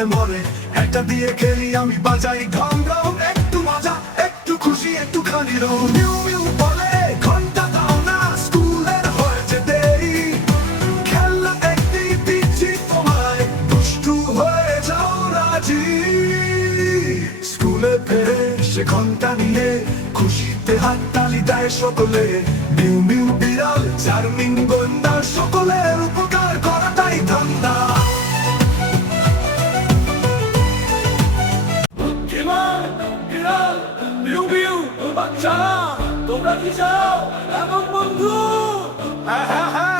মনে মনে একটা দিয়ে খেলি আমি বাজাই ঢং ঢং, একটু মজা একটু খুশি একটু খালি রং। মিউ মিউ বলে ঘন্টা দাও না, স্কুলের হয়েছে দেরি, খেলা একটি দিচ্ছি তোমায়, দুষ্টু হয়ে যাও রাজি। স্কুলে ফেরে সে ঘন্টা নিয়ে খুশিতে হাততালি দেয় সকলে। মিউ মিউ বিড়াল চার্মিং গোয়েন্দা, সকলের উপকার করাটাই ধান্দা। মিউ মিউ বাচ্চারা তোমরা কি চাও এমন বন্ধু? হ্যাঁ হ্যাঁ হ্যাঁ,